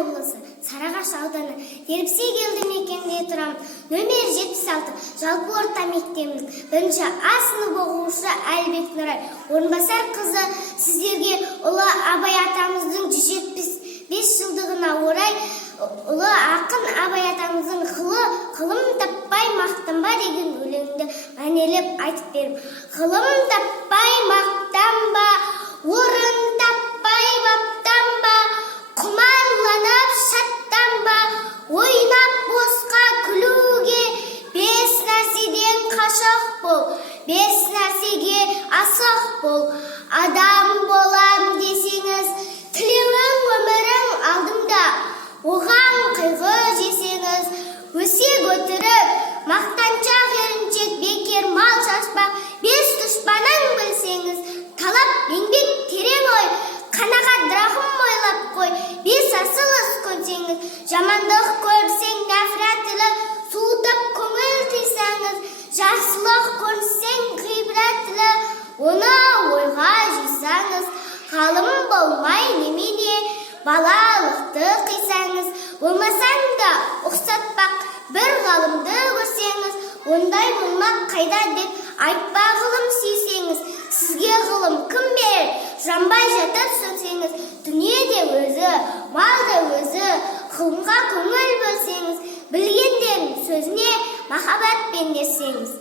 облысы, Сарыағаш ауданы, Еріпсек елді мекенінде тұрамын. Нөмір 76 жалпы орта мектебінің 1-ші А сынып оқушысы Әлбек Нұрай Орынбасар қызы, сіздерге ұлы Абай атамыздың 175 жылдығына орай ұлы ақын Абай атамыздың ғылым таппай мақтанба деген өлеңді мәнелеп айтып беріп. Ғылым таппай мақтанба, орын таппай баптанба, құмарланып шаттанба, ойнап босқа күлуге, 5 нәрседен қашық бол, 5 нәрсеге асық бол. Адам болам десеңіз, тілеуің өмірің алдыңда, оған қайғы жесеңіз, өсек өтіріп, мақтаншақ еріншек бекер мал шашпақ, 5 дұшпанын білсеңіз, талап еңбек терең ой, қанағат рахым ойлап қой, 5 асыл іс көрсеңіз, жамандық көрсең нәфрәтілі, суытып көңіл тыйсаңыз, жақсылық көрсең ғибрәтілі, оны ойға жисаңыз, ғалым болмай немене, балалықты қисаңыз, болмасаң да ұқсатпақ бір ғалымды көрсеңіз, ондай болмақ қайда деп айтпа ғылым сүйсеңіз, сізге ғылым кім берер, жанбай жатып сөнсеңіз, дүниеде өзі, малда өзі, ғылымға көңіл бөлсеңіз, білгендердің сөзіне махаббатпен десеңіз.